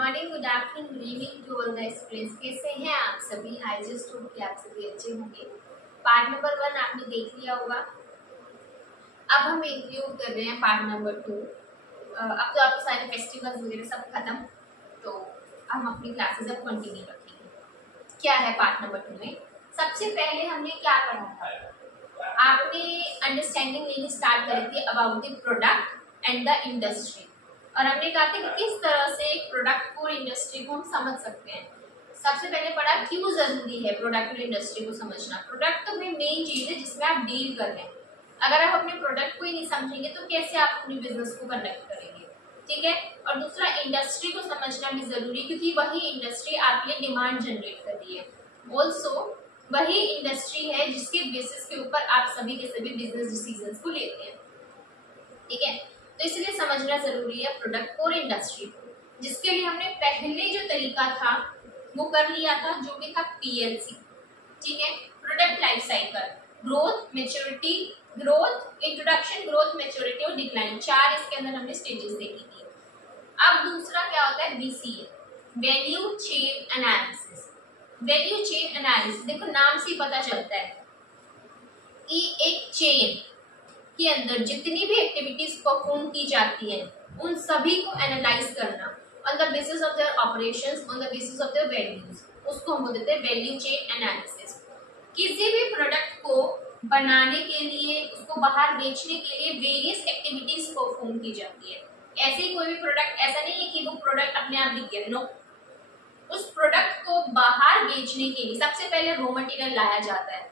Morning, good afternoon, good evening to all the students. कैसे हैं आप सभी? आई जस्ट होप कि आप सभी अच्छे होंगे। पार्ट नंबर 1 आपने देख लिया होगा। अब हम इंक्लूड कर रहे हैं पार्ट नंबर 2। अब तो आपके सारे फेस्टिवल्स वगैरह सब खत्म, तो हम अपनी क्लासेस अब कंटिन्यू रखेंगे। क्या है पार्ट नंबर 2 में? सबसे पहले हमने क्या पढ़ा था? आपने अंडरस्टैंडिंग लेनी स्टार्ट करी थी about the product and the industry, और हमने कहा था कि किस तरह से एक प्रोडक्ट को, इंडस्ट्री को हम समझ सकते हैं। सबसे पहले पढ़ा क्यों जरूरी है प्रोडक्ट और इंडस्ट्री को समझना। प्रोडक्ट तो मेन चीज है जिसमें आप डील कर रहे हैं। अगर आप अपने प्रोडक्ट को ही नहीं समझेंगे तो कैसे आप अपने बिजनेस को कंडक्ट करेंगे, ठीक है। और दूसरा, इंडस्ट्री को समझना भी जरूरी, क्योंकि वही इंडस्ट्री आपके लिए डिमांड जनरेट कर रही है। ऑल्सो वही इंडस्ट्री है जिसके बेसिस के ऊपर आप सभी के सभी बिजनेस डिसीजंस को लेते हैं, ठीक है। तो इसलिए समझना जरूरी है प्रोडक्ट को और इंडस्ट्री को, जिसके लिए हमने पहले जो तरीका था वो कर लिया था, जो कि था PLC, ठीक है। Product life cycle, growth, maturity, growth, introduction, growth, maturity और डिक्लाइन, 4 इसके अंदर हमने स्टेजेस देखी थी। अब दूसरा क्या होता है? VCA, value chain analysis. Value chain analysis, देखो नाम से ही पता चलता है कि एक चेन के अंदर जितनी भी एक्टिविटीज परफॉर्म की जाती हैं उन सभी को एनालाइज करना on the basis of their operations, on the basis of their values, उसको हम बोलते हैं वैल्यू चेन एनालिसिस। किसी भी प्रोडक्ट को बनाने के लिए, उसको बाहर बेचने के लिए वेरियस एक्टिविटीज परफॉर्म की जाती है। ऐसे ही कोई भी प्रोडक्ट ऐसा नहीं है कि वो प्रोडक्ट अपने आप बिक गया, नो। उस प्रोडक्ट को बाहर बेचने के लिए सबसे पहले रॉ मटेरियल लाया जाता है,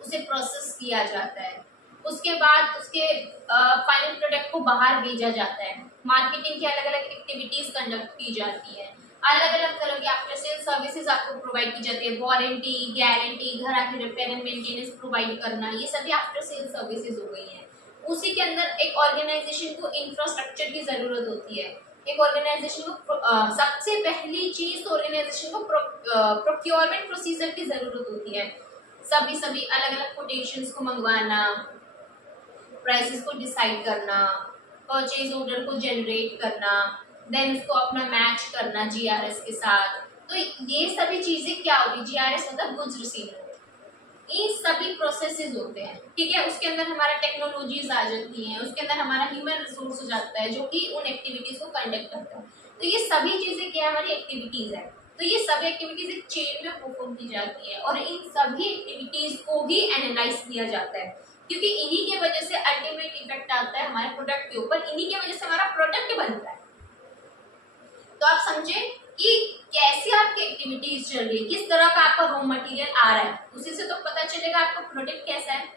उसे प्रोसेस किया जाता है, उसके बाद उसके फाइनल प्रोडक्ट को बाहर भेजा जाता है, मार्केटिंग की अलग अलग एक्टिविटीज कंडक्ट की जाती है, अलग अलग तरह की आफ्टर सेल सर्विसेज आपको प्रोवाइड की जाती है, वारंटी, गारंटी, घर आके रिपेयर एंड मेंटेनेंस प्रोवाइड करना, ये सभी आफ्टर सेल सर्विसेज हो गई हैं। उसी के अंदर एक ऑर्गेनाइजेशन को इंफ्रास्ट्रक्चर की जरूरत होती है। एक ऑर्गेनाइजेशन को सबसे पहली चीज तो ऑर्गेनाइजेशन को प्रोक्योरमेंट प्रोसीजर की जरूरत होती है। सभी अलग अलग कोटेशंस को मंगवाना, प्राइसेस को डिसाइड करना, परचेज ऑर्डर को जनरेट करना, देन उसको अपना मैच करना GRS के साथ। तो ये सभी चीजें क्या होगी? GRS मतलब गुड्स रिसीवर, ये सभी प्रोसेसेस होते हैं, ठीक है। उसके अंदर हमारा टेक्नोलॉजीज आ जाती हैं, उसके अंदर हमारा ह्यूमन रिसोर्स हो जाता है जो कि उन एक्टिविटीज को कंडक्ट करता है। तो ये सभी चीजें क्या हमारी एक्टिविटीज है। तो ये सभी एक्टिविटीज एक चेन में परफॉर्म की जाती है और इन सभी एक्टिविटीज को ही एनालाइज किया जाता है, क्योंकि इन्हीं की वजह से अल्टीमेट इफेक्ट आता है हमारे प्रोडक्ट के ऊपर, इन्हीं की वजह से हमारा प्रोडक्ट बनता है। तो आप समझे कि कैसे आपकी एक्टिविटीज चल रही है, किस तरह का आपका रॉ मटेरियल आ रहा है, उसी से तो पता चलेगा आपका प्रोडक्ट कैसा है।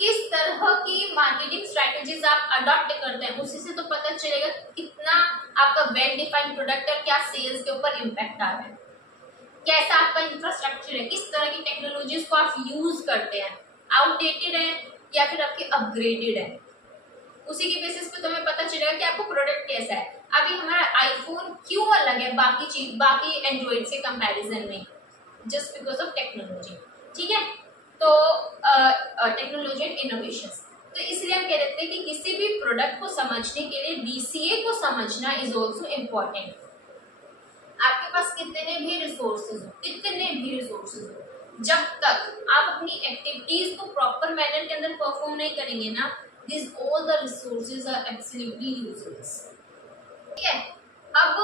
किस तरह की मार्केटिंग स्ट्रेटेजीज आप अडॉप्ट करते हैं, उसी से तो पता चलेगा कितना आपका वेल डिफाइंड प्रोडक्ट है, क्या सेल्स के ऊपर इम्पैक्ट आ रहा है, कैसा आपका इंफ्रास्ट्रक्चर है, किस तरह की टेक्नोलॉजीज को आप यूज करते हैं, आउटडेटेड है या फिर आपके अपग्रेडेड है। उसी के बेसिस पे तुम्हें पता चलेगा कि आपको प्रोडक्ट कैसा है। अभी हमारा आईफोन क्यों अलग है बाकी एंड्रॉइड से कंपैरिजन में? जस्ट बिकॉज ऑफ टेक्नोलॉजी, ठीक है। तो टेक्नोलॉजी एंड इनोवेशन, तो इसलिए हम कह देते हैं कि किसी भी प्रोडक्ट को समझने के लिए VCA को समझना इज ऑल्सो इम्पोर्टेंट। आपके पास कितने भी रिसोर्सेज हो, जब तक आप अपनी एक्टिविटीज को प्रॉपर मैनर के अंदर परफॉर्म नहीं करेंगे ना, this all the resources are absolutely useless, ठीक है। अब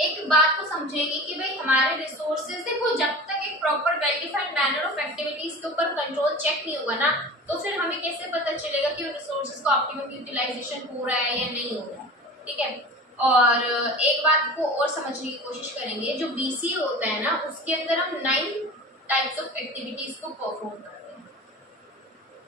एक बात को समझेंगे कि भाई हमारे रिसोर्सेज देखो, जब तक एक proper well defined manner of activities के ऊपर कंट्रोल चेक नहीं होगा ना, तो फिर हमें कैसे पता चलेगा कि उन रिसोर्सेज का ऑप्टिमम यूटिलाइजेशन हो रहा है या नहीं हो रहा है, ठीक है। और एक बात को और समझने की कोशिश करेंगे, जो VCA होता है ना, उसके अंदर हम 9 टाइप्स ऑफ एक्टिविटीज को परफॉर्म करते हैं।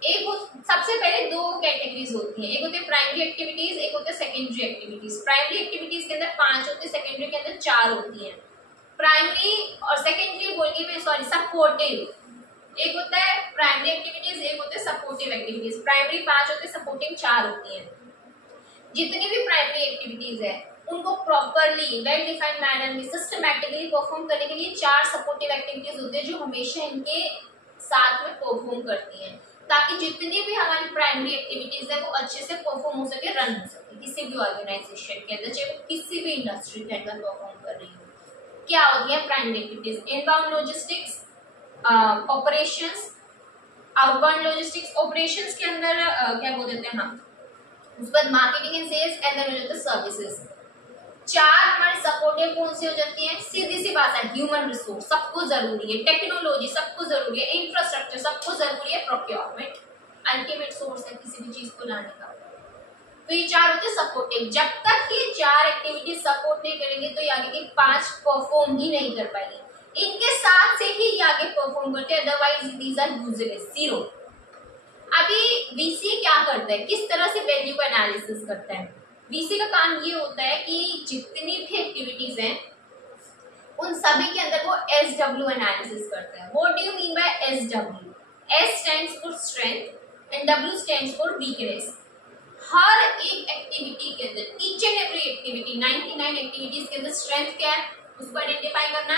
एक सबसे पहले 2 कैटेगरीज होती हैं, एक होती है प्राइमरी एक्टिविटीज, एक होती है सेकेंडरी एक्टिविटीज। प्राइमरी एक्टिविटीज के अंदर 5 होती है, सेकेंडरी के अंदर 4 होती हैं। प्राइमरी और सेकेंडरी बोलिए मैं सॉरी सपोर्टिव, एक होता है प्राइमरी एक्टिविटीज, एक होता है सपोर्टिव एक्टिविटीज। प्राइमरी 5 होते हैं, सपोर्टिव 4 होती हैं। जितनी भी प्राइमरी एक्टिविटीज है उनको प्रॉपरली वेल डिफाइंड मैनर में सिस्टमैटिकली परफॉर्म करने के लिए 4 सपोर्टिव एक्टिविटीज होती है जो हमेशा इनके साथ में परफॉर्म करती हैं, ताकि जितनी भी हमारी प्राइमरी एक्टिविटीज है वो अच्छे से परफॉर्म हो सके, रन हो सके किसी भी ऑर्गेनाइजेशन के अंदर, चाहे वो किसी भी इंडस्ट्री के अंदर परफॉर्म कर रही हो। क्या होती है primary activities? Inbound logistics operations, outbound logistics operations के अंदर क्या बोल देते हैं हम, उस पर marketing and sales, and then हो जाता है सर्विसेज। चार हमारे सपोर्टिव कौन सी हो जाती है? सीधी सी बात है, ह्यूमन रिसोर्स सबको जरूरी है, टेक्नोलॉजी सबको जरूरी है, इंफ्रास्ट्रक्चर सबको जरूरी है, प्रोक्योरमेंट अल्टीमेट सोर्स है किसी भी चीज को लाने का। तो ये चार होते हैं सपोर्टिव। जब तक ये चार एक्टिविटी सपोर्ट नहीं करेंगे तो ये आगे के पांच परफॉर्म ही नहीं कर पाएंगे। इनके साथ से ही ये आगे परफॉर्म करते हैं, otherwise these are useless, zero. अभी वीसी क्या करता है, किस तरह से वैल्यू का एनालिसिस करता है? वीसी का काम ये होता है कि जितनी भी एक्टिविटीज हैं उन सभी के अंदर वो SW एनालिसिस करता है। What do you mean by SW? S stands for strength and W stands for weakness. हर एक एक्टिविटी के अंदर, each and every activity, 99 activities के अंदर स्ट्रेंथ क्या है उसको आइडेंटिफाई करना,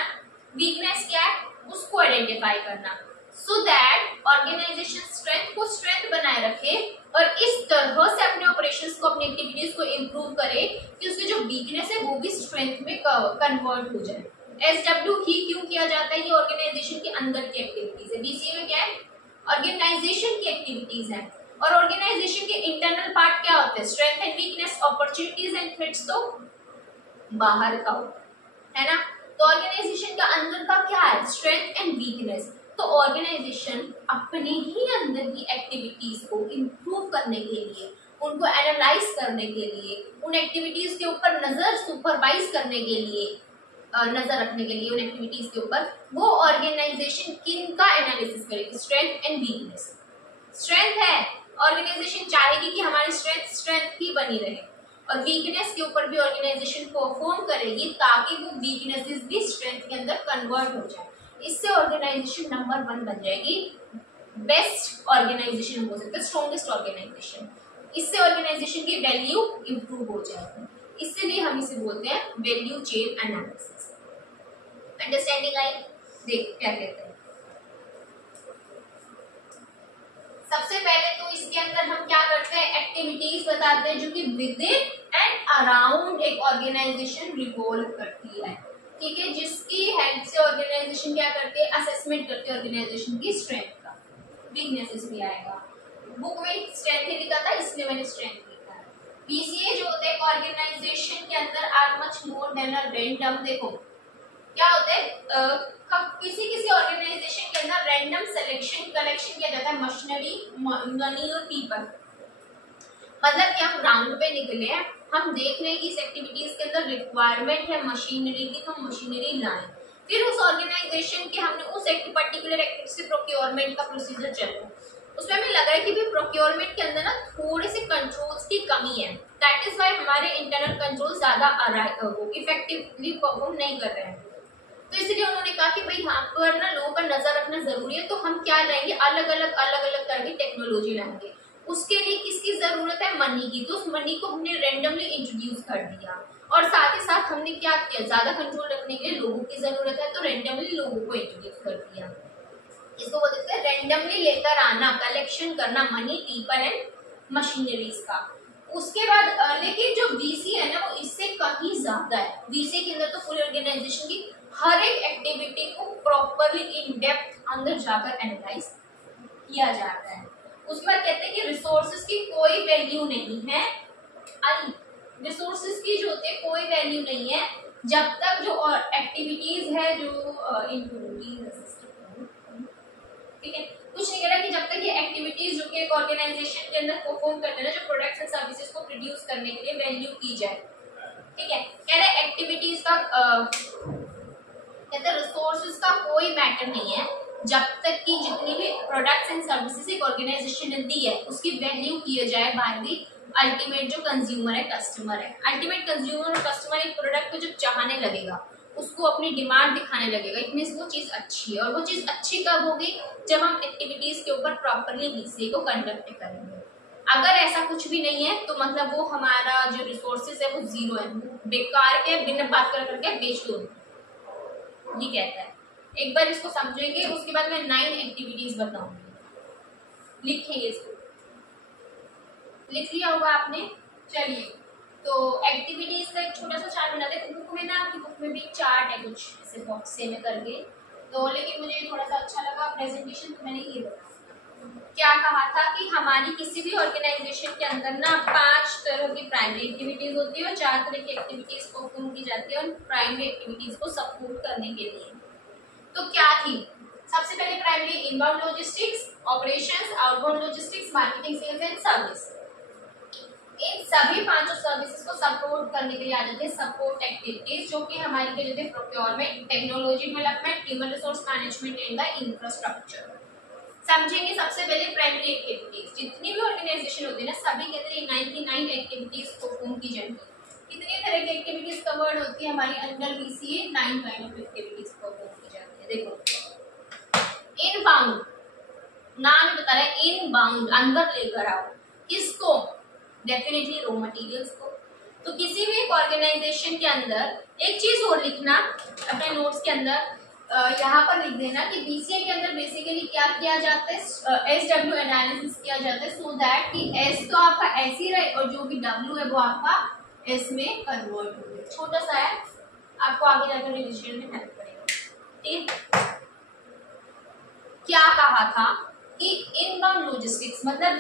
वीकनेस क्या है उसको आइडेंटिफाई करना, सो दैट ऑर्गेनाइजेशन स्ट्रेंथ को स्ट्रेंथ बनाए रखे और इस तरह से अपने ऑपरेशंस को, अपनी एक्टिविटीज को इंप्रूव करे कि उसकी जो वीकनेस है वो भी स्ट्रेंथ में कन्वर्ट हो जाए। SW ही क्यों किया जाता है? ये ऑर्गेनाइजेशन के अंदर की एक्टिविटीज है। बीसीए में क्या है? ऑर्गेनाइजेशन की एक्टिविटीज है। और ऑर्गेनाइजेशन के इंटरनल पार्ट क्या होते हैं? Strength and weakness, opportunities and threats तो बाहर का होता है ना। तो ऑर्गेनाइजेशन का अंदर का क्या है? Strength and weakness. तो ऑर्गेनाइजेशन अपने ही अंदर की एक्टिविटीज को इंप्रूव करने के लिए, उनको एनालाइज करने के लिए, उन एक्टिविटीज के ऊपर नजर सुपरवाइज करने के लिए, नजर रखने के लिए उन एक्टिविटीज के ऊपर, वो ऑर्गेनाइजेशन किन का एनालिसिस करेगी? Strength and weakness. स्ट्रेंथ है, ऑर्गेनाइजेशन चाहेगी कि हमारी स्ट्रेंथ ही बनी रहे, और वीकनेस के ऊपर भी ऑर्गेनाइजेशन परफॉर्म करेगी ताकि वो वीकनेसेस भी स्ट्रेंथ के अंदर कन्वर्ट हो जाए। इससे ऑर्गेनाइजेशन नंबर 1 बन जाएगी, बेस्ट ऑर्गेनाइजेशन हो सकता है, स्ट्रॉन्गेस्ट ऑर्गेनाइजेशन। इससे ऑर्गेनाइजेशन की वैल्यू इंप्रूव हो जाएगी, इसीलिए हम इसे बोलते हैं value chain analysis. Understanding I? देख क्या कहते हैं। सबसे पहले तो इसके अंदर हम क्या करते हैं, एक्टिविटीज बताते हैं जो कि विद इन एंड अराउंड एक ऑर्गेनाइजेशन रिवॉल्व करती है, ठीक है, जिसकी हेल्प से ऑर्गेनाइजेशन क्या करती है, असेसमेंट करती है ऑर्गेनाइजेशन की स्ट्रेंथ का। वीकनेसेस भी आएगा, बुक में स्ट्रेंथ ही लिखा था इसलिए मैंने स्ट्रेंथ लिखा है। बीसीए जो होता है ऑर्गेनाइजेशन के अंदर are much more than a random. देखो क्या होता है, किसी किसी ऑर्गेनाइजेशन के अंदर रैंडम सिलेक्शन कलेक्शन किया जाता है, मशीनरी, मनी और पीपल। मतलब कि हम ग्राउंड पे निकले हैं, हम देख रहे हैं कि इस एक्टिविटीज के अंदर रिक्वायरमेंट है मशीनरी की, तो हम मशीनरी लाएं। फिर उस ऑर्गेनाइजेशन के हमने उस एक पर्टिकुलर एक्टिविटी से प्रोक्योरमेंट का प्रोसीजर चला, उसमें हमें लगा है कि भी प्रोक्योरमेंट के अंदर ना थोड़े से कंट्रोल्स की कमी है, दैट इज व्हाई हमारे इंटरनल कंट्रोल ज्यादा इफेक्टिवली परफॉर्म नहीं कर रहे हैं। तो इसलिए उन्होंने कहा कि भाई यहाँ पर ना लोगों का नजर रखना जरूरी है, तो हम क्या लाएंगे, अलग अलग तरह की टेक्नोलॉजी लाएंगे। उसके लिए किसकी जरूरत है? मनी की। तो उस मनी को हमने रैंडमली इंट्रोड्यूस कर दिया, और साथ ही साथ हमने क्या किया, ज्यादा कंट्रोल रखने के लिए लोगों की जरूरत है, तो रैंडमली लोगों को इंट्रोड्यूस कर दिया। इसको बोलते हैं रैंडमली लेकर आना, कलेक्शन करना मनी, पीपल एंड मशीनरीज का। उसके बाद लेकिन जो वीसी है ना वो इससे कहीं ज्यादा है। वीसी के अंदर तो पूरी ऑर्गेनाइजेशन की हर एक एक्टिविटी को प्रॉपरली इन डेप्थ अंदर जाकर एनालाइज किया जाता है। उसके बाद कहते हैं कि रिसोर्सेज की कोई वैल्यू नहीं है, रिसोर्सेज की जो होते हैं कोई वैल्यू नहीं है जब तक जो एक्टिविटीज है जो ठीक है, कुछ नहीं कह रहा कि जब तक ये एक्टिविटीज जो कि एक ऑर्गेनाइजेशन के अंदर परफॉर्म करते हैं ना, जो प्रोडक्ट्स एंड सर्विसेज को प्रोड्यूस करने के लिए वैल्यू की जाए, ठीक है। कह रहे एक्टिविटीज का कहते हैं रिसोर्सेज का कोई मैटर नहीं है जब तक कि जितनी भी प्रोडक्ट्स एंड सर्विसेज एक ऑर्गेनाइजेशन ने दी है उसकी वैल्यू किया जाए बाय द अल्टीमेट जो कंज्यूमर है, कस्टमर है। अल्टीमेट कंज्यूमर और कस्टमर एक प्रोडक्ट को जब चाहने लगेगा, उसको अपनी डिमांड दिखाने लगेगा, इट मींस वो चीज अच्छी है। और वो चीज अच्छी कब होगी? जब हम एक्टिविटीज के ऊपर प्रॉपरली बीसीए को कंडक्ट करेंगे। अगर ऐसा कुछ भी नहीं है तो मतलब वो हमारा जो रिसोर्सेज है वो जीरो है, बेकार के बिना बात कर करके बेच दो, ये कहता है। एक बार इसको समझेंगे, उसके बाद मैं 9 एक्टिविटीज बताऊंगी। लिखेंगे इसको, लिख लिया होगा आपने। चलिए, तो एक्टिविटीज का एक छोटा सा चार्ट बनाते हैं। बुक में ना, आपकी बुक में भी एक चार्ट है कुछ ऐसे बॉक्स से में करके, तो लेकिन मुझे थोड़ा सा अच्छा लगा प्रेजेंटेशन, तो मैंने ये बताया। क्या कहा था कि हमारी किसी भी ऑर्गेनाइजेशन के अंदर ना 5 तरह की प्राइमरी एक्टिविटीज होती है और 4 तरह की एक्टिविटीज परफॉर्म की जाती है और प्राइमरी एक्टिविटीज को सपोर्ट करने के लिए। तो क्या थी? सबसे पहले primary inbound logistics, operations, outbound logistics, marketing, sales and service. इन सभी 5 सर्विसेज को सपोर्ट करने के लिए आ जाते हैं सपोर्ट एक्टिविटीज, जो कि हमारी क्या होती है? Procurement, technology development, human resource management and the infrastructure. समझेंगे सबसे पहले प्राइमरी एक्टिविटीज। जितनी भी ऑर्गेनाइजेशन होती है ना, सभी के अंदर 99 एक्टिविटीज परफॉर्म की जाती है। कितनी तरह की एक्टिविटीज कवर्ड होती है हमारी under BCA? 9 kind of activities perform की जाती है। देखो, इनबाउंड, नाम बता रहा है इनबाउंड, अंदर लेकर आओ। किसको? डेफिनेटली रॉ मटेरियल्स को। तो किसी भी एक ऑर्गेनाइजेशन के अंदर एक चीज और लिखना अपने नोट्स के अंदर, यहाँ पर लिख देना कि बीसीए के अंदर बेसिकली क्या किया जाता है? एसडब्ल्यू एनालिसिस किया जाता है, सो दैट कि एस तो आपका एस ही रहे और जो भी डब्ल्यू है वो आपका एस में कन्वर्ट हो जाए। छोटा सा है, आपको आगे जाकर रिविजन में हेल्प करेगा। ठीक, क्या कहा था कि इनबाउंड लॉजिस्टिक्स मतलब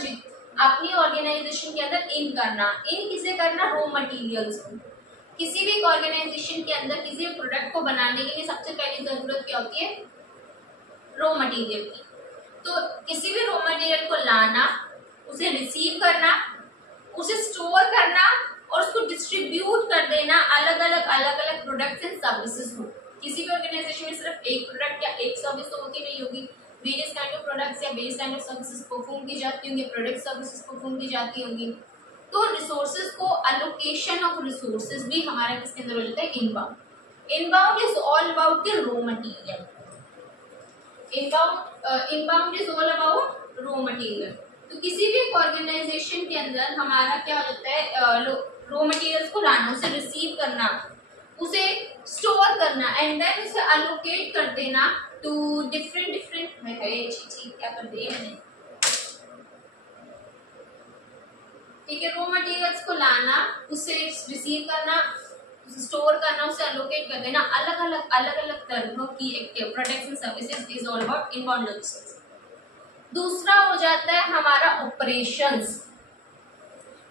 अपनी ऑर्गेनाइजेशन के अंदर इन करना। इन किसे करना? रॉ मटेरियल्स को। किसी भी ऑर्गेनाइजेशन के अंदर किसी भी प्रोडक्ट को बनाने के लिए सबसे पहली जरूरत क्या होती है? रॉ मटेरियल की। तो किसी भी रॉ मटेरियल को लाना, उसे रिसीव करना, उसे स्टोर करना और उसको डिस्ट्रीब्यूट कर देना अलग अलग प्रोडक्ट्स एंड सर्विसेज को। किसी भी ऑर्गेनाइजेशन में सिर्फ एक प्रोडक्ट या एक सर्विस तो होती नहीं होगी, वेरियस काइंड ऑफ प्रोडक्ट्स या various kind of services perform की जाती होंगी, प्रोडक्ट सर्विसेज परफॉर्म की जाती होंगी। तो रिसोर्सेज को, अलोकेशन ऑफ रिसोर्सेज भी हमारा किसके अंदर हो जाता है? Inbound. Inbound is all about the raw material. Inbound is all about raw material. तो किसी भी ऑर्गेनाइजेशन के अंदर हमारा क्या हो जाता है? रॉ मटेरियल्स को लाना, उसे रिसीव करना, उसे स्टोर करना एंड देन उसे अलोकेट कर देना टू डिफरेंट क्या कर दिए मैंने, ठीक है। रॉ मटेरियल्स को लाना, उसे रिसीव करना, उसे स्टोर करना, उसे अलोकेट कर देना अलग अलग तरह की products and services is all about inbound logistics. दूसरा हो जाता है हमारा ऑपरेशंस,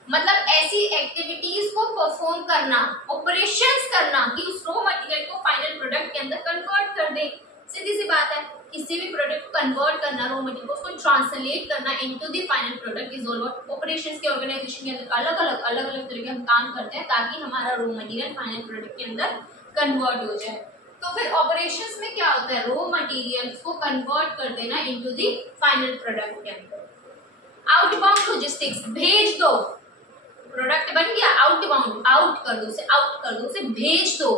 मतलब ऐसी एक्टिविटीज को परफॉर्म करना, ऑपरेशंस करना कि उस रॉ मटेरियल को फाइनल प्रोडक्ट के अंदर कन्वर्ट कर दे। सीधी सी बात है, किसी भी प्रोडक्ट को कन्वर्ट करना, रॉ मटेरियल को उसको ट्रांसलेट करना into the final product is all about operations. के ऑर्गेनाइजेशन के अंदर अलग अलग तरह के हम काम करते हैं ताकि हमारा रॉ मटेरियल फाइनल प्रोडक्ट के अंदर कन्वर्ट हो जाए। तो फिर ऑपरेशंस में क्या होता है? रॉ मटेरियल्स को कन्वर्ट कर देना इनटू द फाइनल प्रोडक्ट के अंदर। आउटबाउंड लॉजिस्टिक्स, भेज दो, प्रोडक्ट बन गया, आउटबाउंड, आउट कर दो, उसे आउट कर दो, उसे भेज दो।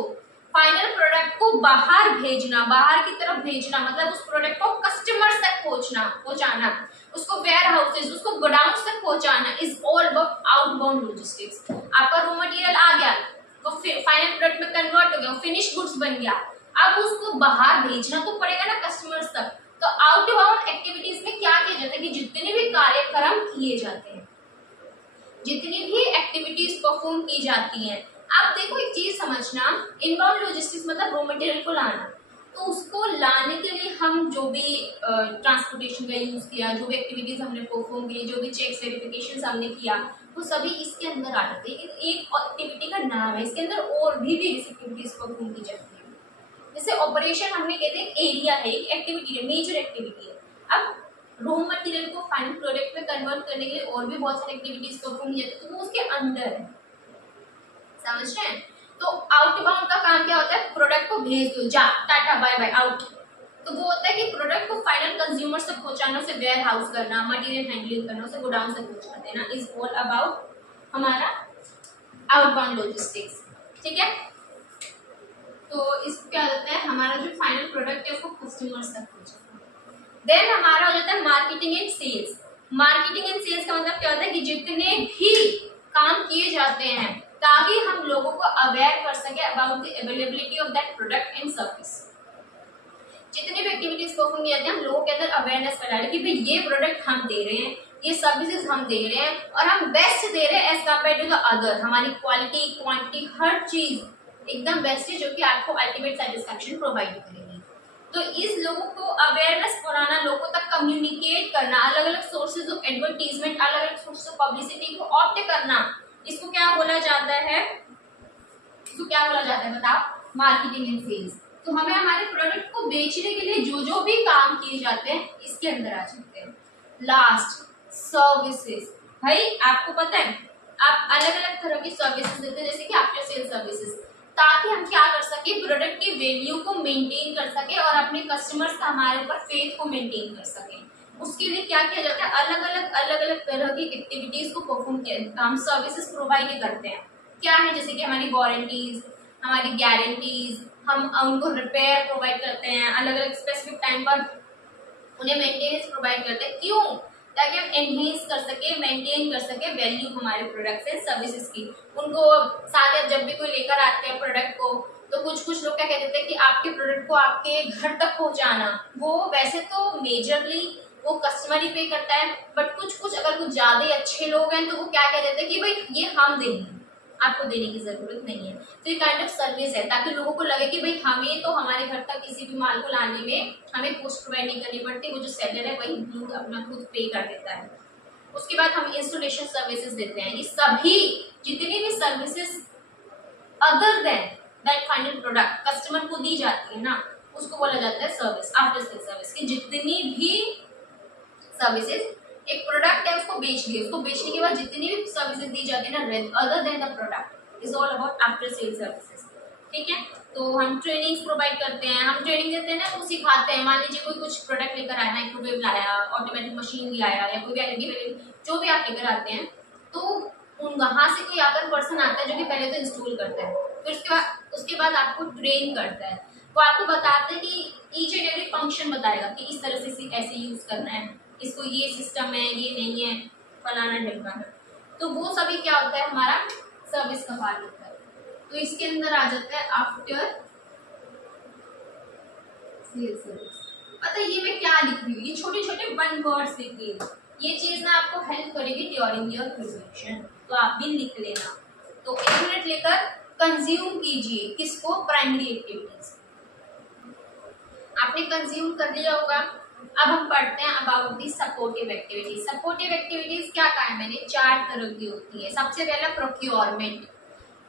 फाइनल प्रोडक्ट को बाहर भेजना, बाहर की तरफ भेजना, मतलब उस प्रोडक्ट को कस्टमर्स तक पहुंचाना, उसको वेयर हाउसेज, उसको गोडाउन तक पहुंचाना is all about outbound logistics. आपका रॉ मटेरियल आ गया, वो फाइनल प्रोडक्ट में कन्वर्ट हो गया, फिनिश गुड्स बन गया, अब उसको बाहर भेजना तो पड़ेगा ना कस्टमर्स तक। तो आउटबाउंड एक्टिविटीज में क्या किया जाता है कि जितने भी कार्यक्रम किए जाते हैं, जितनी भी एक्टिविटीज परफॉर्म की जाती हैं, आप देखो एक चीज समझना, इनबाउंड लॉजिस्टिक्स मतलब रॉ मटेरियल को लाना, तो उसको लाने के लिए हम जो भी ट्रांसपोर्टेशन का यूज किया, जो भी एक्टिविटीज हमने परफॉर्म की, जो भी चेक्स वेरिफिकेशन हमने किया, वो सभी इसके अंदर आ जाते हैं। एक एक्टिविटी का नाम है, इसके अंदर और भी वेरियस एक्टिविटीज परफॉर्म की जाती है। जैसे ऑपरेशन हमने कहते हैं एरिया है, एक एक्टिविटी है, मेजर एक्टिविटी है। अब रॉ मटेरियल को फाइनल प्रोडक्ट में कन्वर्ट करने के लिए और भी बहुत सारी एक्टिविटीज परफॉर्म की जाती है, तो वो उसके अंदर है, समझ रहे हैं। तो आउटबाउंड का काम क्या होता है? प्रोडक्ट को भेज दो, जा, टाटा बाय बाय, आउट। तो वो होता है कि प्रोडक्ट को फाइनल कंज्यूमर तक पहुंचाना, उसे वेयर हाउस करना, मटेरियल हैंडलिंग करना, उसे गोडाउन तक पहुंचा देना इज ऑल अबाउट हमारा आउटबाउंड लॉजिस्टिक्स। ठीक है, तो इसको क्या होता है, हमारा जो फाइनल प्रोडक्ट है उसको कस्टमर्स तक पहुंचाना। देन हमारा हो जाता है marketing and sales. Marketing and sales का मतलब क्या होता है कि जितने भी काम किए जाते हैं ताकि हम लोगों को अवेयर कर सके about the availability of that product and service. जितने भी एक्टिविटीज परफॉर्म किए जाते हैं हम लोगों के अंदर अवेयरनेस फैला रहे कि भाई ये प्रोडक्ट हम दे रहे हैं, ये सर्विसेज हम दे रहे हैं और हम बेस्ट दे रहे हैं as compared to the other. हमारी क्वालिटी क्वांटिटी हर चीज एकदम बेस्ट है जो कि आपको अल्टीमेट सेटिस्फैक्शन प्रोवाइड करेगी। तो इस लोगों को अवेयरनेस कराना, लोगों तक कम्युनिकेट करना, अलग अलग सोर्सेज ऑफ एडवर्टीजमेंट, अलग अलग सोर्सेज ऑफ पब्लिसिटी को ऑप्ट करना, इसको क्या बोला जाता है? इसको क्या बोला जाता है बताओ? Marketing and sales. तो हमें हमारे प्रोडक्ट को बेचने के लिए जो जो भी काम किए जाते हैं इसके अंदर आ जाते हैं। Last, services. भाई आपको पता है आप अलग अलग तरह की सर्विसेज देते हैं, जैसे कि आफ्टर सेल सर्विसेज, ताकि हम क्या कर सके, प्रोडक्ट की वैल्यू को मेंटेन कर सके और अपने कस्टमर्स का हमारे ऊपर फेथ को मेंटेन कर सके। उसके लिए क्या किया जाता है, अलग अलग तरह की एक्टिविटीज को परफॉर्म किया, हम सर्विसेज प्रोवाइड करते हैं। क्या है? जैसे कि हमारी वारंटीज, हमारी गारंटीज, हम उनको रिपेयर प्रोवाइड करते हैं, अलग अलग स्पेसिफिक टाइम पर उन्हें मेंटेनेंस प्रोवाइड करते हैं। क्यों? ताकि हम एनहेंस कर सके, मेंटेन कर सके वैल्यू हमारे प्रोडक्ट्स एंड सर्विसेज की। उनको साथ जब भी कोई लेकर आते हैं प्रोडक्ट को, तो कुछ लोग क्या कहते हैं कि आपके प्रोडक्ट को आपके घर तक पहुंचाना, वो वैसे तो मेजरली वो कस्टमर ही पे करता है, बट कुछ अगर कुछ ज्यादा अच्छे लोग हैं तो वो क्या कह देते हैं कि भाई ये हम देंगे, आपको देने की जरूरत नहीं है। तो ये काइंड ऑफ सर्विस है, ताकि लोगों को लगे कि भाई हमें तो हमारे घर तक किसी भी माल को लाने में हमें कॉस्ट प्रोवाइड नहीं करनी पड़ती, वो जो सेलर है वही अपना खुद पे कर देता है। उसके बाद हम इंस्टॉलेशन सर्विसेज देते हैं। ये सभी जितनी भी services other than that final product customer को दी जाती है ना, उसको बोला जाता है सर्विस, आफ्टर सेल सर्विस। की जितनी भी सर्विसेज, एक प्रोडक्ट है उसको बेच दिया, उसको बेचने के बाद जितनी भी सर्विसेज दी जाती है ना other than the product is all about after sale services. ठीक है, तो हम ट्रेनिंग्स प्रोवाइड करते हैं, हम ट्रेनिंग देते हैं ना, वो सिखाते हैं। मान लीजिए कोई कुछ प्रोडक्ट लेकर आया, माइक्रोवेव लाया, ऑटोमेटिक मशीन भी आया, या कोई एलईडी जो भी आप लेकर आते हैं, तो वहां से कोई आकर पर्सन आता है जो कि पहले तो इंस्टॉल करता है, फिर उसके बाद आपको ट्रेन करता है। वो आपको बताते हैं कि ईच एंड एवरी फंक्शन बताएगा कि इस तरह से ऐसे यूज करना है, इसको ये सिस्टम है, ये नहीं है, फलाना ढिमकाना। तो वो सभी क्या होता है, हमारा सर्विस का पार्ट होता है। तो इसके अंदर आ जाता है आफ्टर सेल सर्विस। पता है ये मैं क्या लिख रही हूँ, ये छोटे छोटे वन वर्ड्स लिख रही हूँ, ये चीज ना आपको हेल्प करेगी ड्यूरिंग योर प्रिपरेशन, तो आप भी लिख लेना। तो 1 मिनट लेकर कंज्यूम कीजिए किसको, प्राइमरी एक्टिविटीज। आपने कंज्यूम कर लिया होगा। अब हम पढ़ते हैं about the supportive activities. Supportive activities क्या कहा है मैंने, 4 तरह की होती है। सबसे पहला प्रोक्योरमेंट,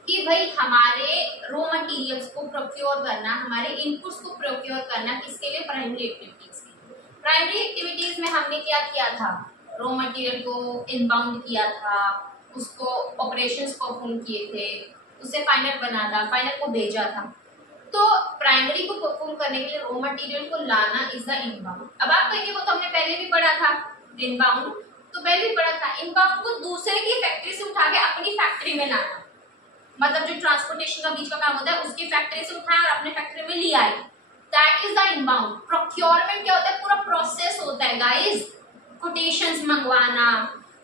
कि भाई हमारे रॉ मटेरियल्स को प्रोक्योर करना, हमारे इनपुट्स को प्रोक्योर करना, किसके लिए, प्राइमरी एक्टिविटीज के। प्राइमरी एक्टिविटीज में हमने क्या किया था, रॉ मटेरियल को इनबाउंड किया था, उसको ऑपरेशंस परफॉर्म किए थे, उससे फाइनल बना था, फाइनल को भेजा था। तो प्राइमरी को परफॉर्म करने के लिए रॉ मटेरियल को लाना इज द इनबाउंड। अब आप कहेंगे वो तो हमने पहले भी पढ़ा था, इनबाउंड तो पहले भी पढ़ा था। इनबाउंड को दूसरे की फैक्ट्री से उठा के अपनी फैक्ट्री में लाना, मतलब जो ट्रांसपोर्टेशन का बीच का काम होता है उसकी फैक्ट्री से उठाया और अपने फैक्ट्री में ले आए, that is the inbound. Procurement क्या होता है, पूरा प्रोसेस होता है गाइस, कोटेशंस मंगवाना,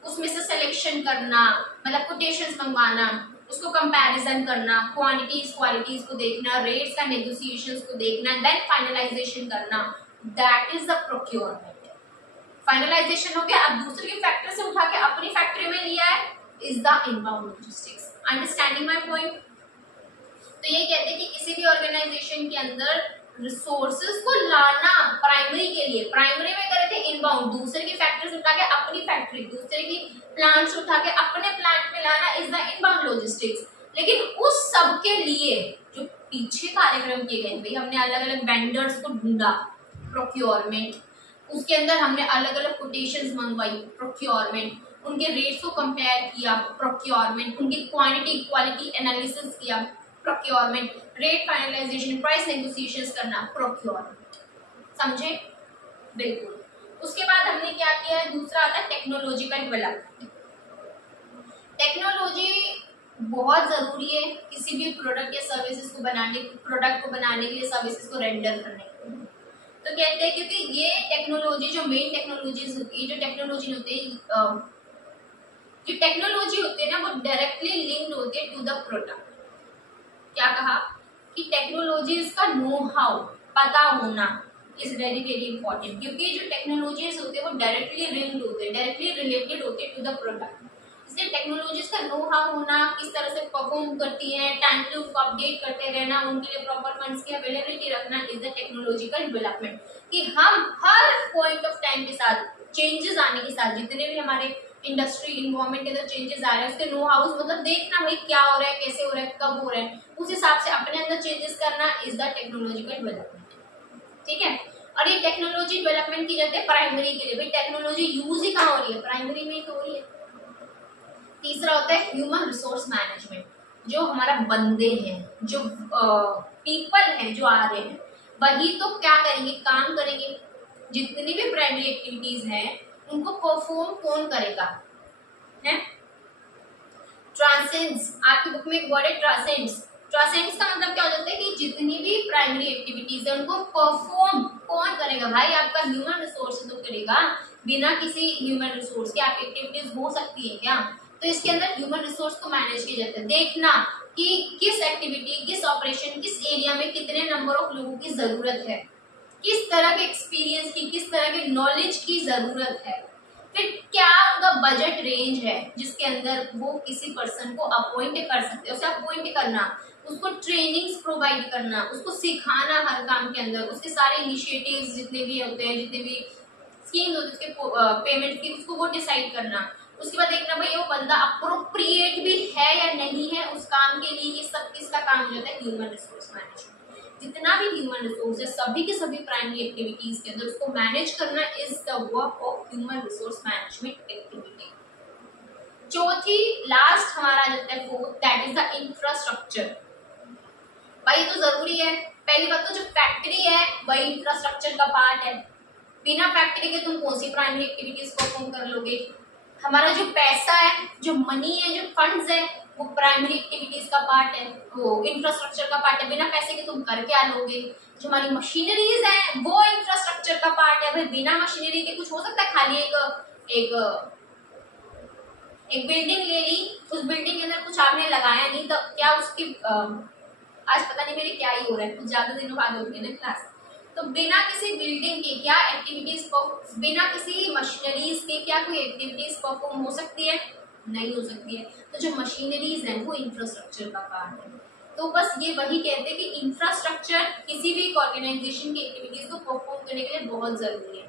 उसमें से सिलेक्शन करना, मतलब कोटेशंस मंगवाना, उसको कंपैरिजन करना, क्वांटिटीज क्वालिटीज को देखना, रेट्स का नेगोशिएशंस को देखना, देन फाइनलाइजेशन करना, that is the procurement. Finalisation हो गया, अब दूसरे की फैक्ट्री से उठा के अपनी फैक्ट्री में लिया है, is the inbound logistics. Understanding my point. तो ये कहते हैं कि किसी भी ऑर्गेनाइजेशन के अंदर रिसोर्सेज को लाना प्राइमरी के लिए, प्राइमरी में करे थे इनबाउंड, दूसरे की फैक्ट्री से उठा के अपनी फैक्ट्री, दूसरे की प्लांट से उठा के अपने प्लांट में लाना इज द इनबाउंड लॉजिस्टिक्स। लेकिन उस सब के लिए जो पीछे कार्यक्रम किए गए, भाई हमने अलग अलग वेंडर्स को ढूंढा, प्रोक्योरमेंट, उसके अंदर हमने अलग अलग कोटेशंस मंगवाई, प्रोक्योरमेंट, उनके रेट्स को कंपेयर किया, प्रोक्योरमेंट, उनकी क्वांटिटी क्वालिटी एनालिसिस किया, procurement, rate finalisation, price negotiations करना, प्रोक्योरमेंट। समझे? बिल्कुल। उसके बाद हमने क्या किया है, दूसरा आता है टेक्नोलॉजिकल डेवलपमेंट। टेक्नोलॉजी बहुत जरूरी है किसी भी प्रोडक्ट या सर्विसेज को बनाने, प्रोडक्ट को बनाने के लिए, सर्विसेज को रेंडर करने के लिए। तो कहते हैं क्योंकि ये टेक्नोलॉजी जो मेन टेक्नोलॉजीज होती है, जो टेक्नोलॉजी होती है, जो टेक्नोलॉजी होती है ना, वो डायरेक्टली लिंक्ड होती है टू द प्रोडक्ट। क्या कहा कि टेक्नोलॉजीज का नो हाउ, पता होना, इज वेरी वेरी इंपॉर्टेंट, क्योंकि जो टेक्नोलॉजीज होते हैं वो डायरेक्टली लिंक्ड होते हैं, डायरेक्टली रिलेटेड होते हैं टू द प्रोडक्ट। इसलिए टेक्नोलॉजीज का नो हाउ होना, किस तरह से परफॉर्म करती है, टाइमली उनको अपडेट करते रहना, उनके लिए प्रॉपर फंड्स की अवेलेबिलिटी रखना इज द टेक्नोलॉजिकल डेवलपमेंट। कि हम हर पॉइंट ऑफ टाइम के साथ, चेंजेस आने के साथ, जितने भी हमारे इंडस्ट्री इन्वायरमेंट के अंदर चेंजेस आ रहे हैं, उसके नो हाउस मतलब देखना भाई क्या हो रहा है, कैसे हो रहा है, कब हो रहा है, उस हिसाब से अपने अंदर चेंजेस करना इज द टेक्नोलॉजिकल डेवलपमेंट। ठीक है, और ये टेक्नोलॉजी डेवलपमेंट की जाती है प्राइमरी के लिए। भाई टेक्नोलॉजी यूज ही कहाँ हो रही है, प्राइमरी में ही तो हो रही है। तीसरा होता है ह्यूमन रिसोर्स मैनेजमेंट। जो हमारा बंदे हैं, जो पीपल हैं जो आ रहे हैं, वही तो क्या करेंगे, काम करेंगे। जितनी भी प्राइमरी एक्टिविटीज हैं उनको परफॉर्म कौन करेगा, है ट्रांसेंड्स। आपकी बुक में एक वर्ड है ट्रांसेंड्स। ट्रांसेंड्स का मतलब क्या हो जाता है कि जितनी भी प्राइमरी एक्टिविटीज है उनको परफॉर्म कौन करेगा, भाई आपका ह्यूमन रिसोर्स तो करेगा। बिना किसी ह्यूमन रिसोर्स के आपकी एक्टिविटीज हो सकती है क्या? तो इसके अंदर ह्यूमन रिसोर्स को मैनेज किया जाता है। देखना कि किस एक्टिविटी, किस ऑपरेशन, किस एरिया में कितने नंबर ऑफ लोगों की जरूरत है, किस तरह के एक्सपीरियंस की, किस तरह के नॉलेज की जरूरत है, फिर क्या उनका बजट रेंज है जिसके अंदर वो किसी पर्सन को अपॉइंट कर सकते हैं। उसे अपॉइंट करना, उसको ट्रेनिंग्स प्रोवाइड करना, उसको सिखाना हर काम के अंदर, उसके सारे इनिशिएटिव्स जितने भी होते हैं, जितने भी स्कीम्स होती है उसके पेमेंट की, उसको वो डिसाइड करना। उसके बाद देखना भाई वो बंदा अप्रोप्रिएट भी है या नहीं है उस काम के लिए। ये सब किसका काम हो जाता है, ह्यूमन रिसोर्स मैनेजमेंट। जितना भी ह्यूमन रिसोर्स है सभी के सभी प्राइमरी एक्टिविटीज के अंदर उसको मैनेज करना is the work of human resource management activity. चौथी लास्ट हमारा आ जाता है fourth, that is the infrastructure. भाई तो जरूरी है। पहली बात तो जो फैक्ट्री है वही इंफ्रास्ट्रक्चर का पार्ट है। बिना फैक्ट्री के तुम कौन सी प्राइमरी एक्टिविटीज परफॉर्म कर लोगे। हमारा जो पैसा है, जो मनी है, जो फंड्स है, वो प्राइमरी एक्टिविटीज का पार्ट है, वो इंफ्रास्ट्रक्चर का पार्ट है। बिना पैसे के तुम कर क्या लोगे। जो हमारी मशीनरीज है वो इंफ्रास्ट्रक्चर का पार्ट है। भाई बिना मशीनरी के कुछ हो सकता है? खाली एक एक बिल्डिंग ले ली, उस बिल्डिंग के अंदर कुछ आपने लगाया नहीं तो क्या उसकी आज पता नहीं मेरे क्या ही हो रहा है, कुछ ज्यादा दिनों बाद होती है ना क्लास। तो बिना किसी बिल्डिंग के क्या एक्टिविटीज, बिना किसी मशीनरीज के क्या कोई एक्टिविटीज परफॉर्म हो सकती है? नहीं हो सकती है। तो जो मशीनरीज है वो इंफ्रास्ट्रक्चर का पार्ट है। तो बस ये वही कहते हैं कि इंफ्रास्ट्रक्चर किसी भी ऑर्गेनाइजेशन की एक्टिविटीज को परफॉर्म करने के लिए बहुत जरूरी है।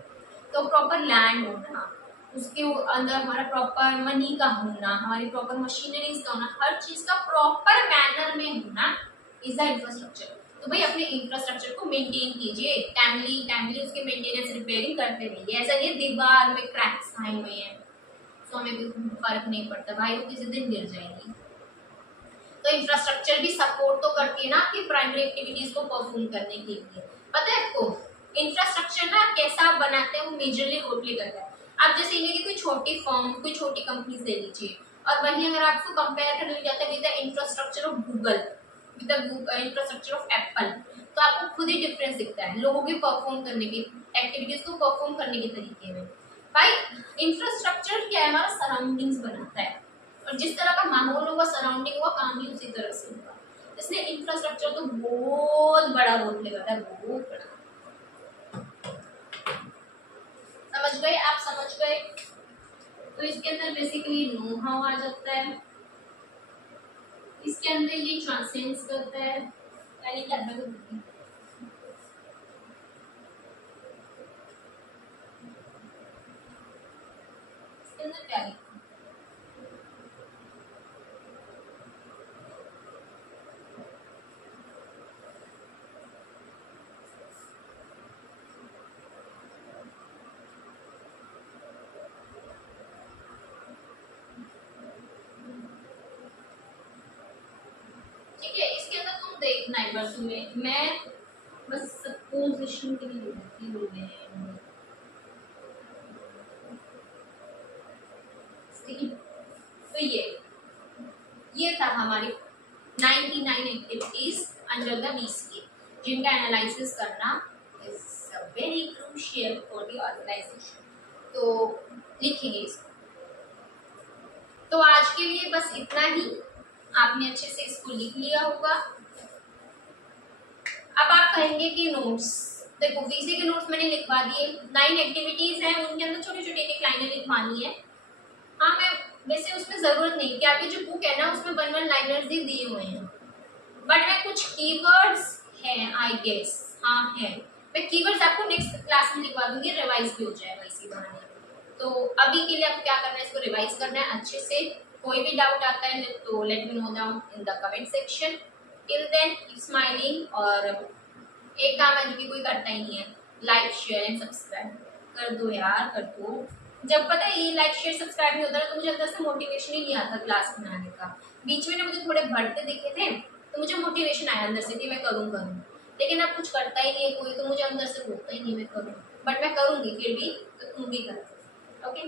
तो प्रॉपर लैंड होना, उसके अंदर हमारा प्रॉपर मनी का होना, हमारी प्रॉपर मशीनरीज का होना, हर चीज का प्रॉपर मैनर में होना इज द इंफ्रास्ट्रक्चर। तो भाई अपने इंफ्रास्ट्रक्चर को मेंटेन कीजिए, टाइमली उसके मेंटेनेंस रिपेयरिंग करते रहिए। ऐसा नहीं दीवार में क्रैक्स आए हुए हैं तो हमें कोई फर्क नहीं पड़ता, भाई वो किसी दिन गिर जाएगी। तो इंफ्रास्ट्रक्चर भी सपोर्ट तो करती है ना आपकी प्राइमरी एक्टिविटीज को परफॉर्म करने के लिए। पता है आपको इंफ्रास्ट्रक्चर ना कैसा आप बनाते हैं वो मेजरली रोल प्ले करता है। आप जैसे इन्हें कोई छोटी फर्म, कोई छोटी कंपनीज ले लीजिए और वहीं अगर आपको कंपेयर कर लिया जाता है with the infrastructure of Google, with the infrastructure of Apple, तो आपको खुद ही डिफरेंस दिखता है लोगों के परफॉर्म करने की, एक्टिविटीज को परफॉर्म करने के तरीके में। भाई इंफ्रास्ट्रक्चर क्या है, हमारा सराउंडिंग्स बनाता है और जिस तरह का माहौल होगा, सराउंडिंग होगा, काम भी उसी तरह से होगा। इसलिए इंफ्रास्ट्रक्चर तो बहुत बड़ा रोल प्ले करता है, बहुत बड़ा। समझ गए आप? समझ गए? तो इसके अंदर बेसिकली नो हाउ आ जाता है, इसके अंदर ये ट्रांसेंड्स करता है। पहले क्या था इसके अंदर क्या लिखा? देखना एक बार तुम्हें, मैं बस सपोजिशन के लिए लिखती हूँ। तो ये था हमारी 99 एक्टिविटीज अंडर द BCA जिनका एनालिसिस करना is very crucial for the organisation. तो लिखेंगे इसको। तो आज के लिए बस इतना ही, आपने अच्छे से इसको लिख लिया होगा। अब आप कहेंगे कि नोट्स, द देखो वीसी के नोट्स मैंने लिखवा दिए, 9 एक्टिविटीज हैं, उनके अंदर छोटी छोटी एक लाइनें लिखवानी है। हाँ मैं वैसे उसमें जरूरत नहीं कि आपकी जो बुक है ना उसमें 1 लाइनर्स ही दिए हुए हैं, बट मैं कुछ कीवर्ड्स हैं आई गेस, हाँ है, मैं कीवर्ड्स आपको नेक्स्ट क्लास में लिखवा दूंगी, रिवाइज भी हो जाएगा इसी बहाने। तो अभी के लिए आपको क्या करना है, इसको रिवाइज करना है अच्छे से। कोई भी डाउट आता है तो let me know down in the comment section. Till then keep smiling, और एक काम है जो कि कोई करता ही नहीं है, लाइक शेयर एंड सब्सक्राइब कर दो यार, कर दो। जब पता है ये लाइक शेयर सब्सक्राइब नहीं होता ना तो मुझे अंदर से मोटिवेशन ही नहीं आता क्लास बनाने का। बीच में ना मुझे थोड़े बढ़ते दिखे थे तो मुझे मोटिवेशन आया अंदर से कि मैं करूँ, लेकिन अब कुछ करता ही नहीं है कोई, तो मुझे अंदर से होता ही नहीं मैं करूँ, बट मैं करूँगी फिर भी, तो तुम भी करो। ओके।